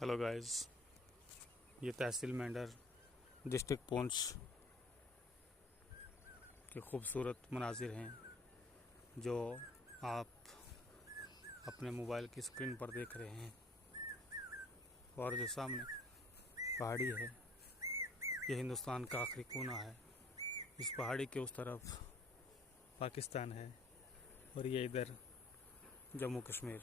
Hello guys, ये तहसील Mendhar district Poonch के खूबसूरत मनाजिर हैं जो आप अपने मोबाइल की स्क्रीन पर देख रहे हैं। और जो सामने पहाड़ी है ये हिंदुस्तान का आखिरी कोना है। इस पहाड़ी के उस तरफ पाकिस्तान है और ये इधर जम्मू कश्मीर।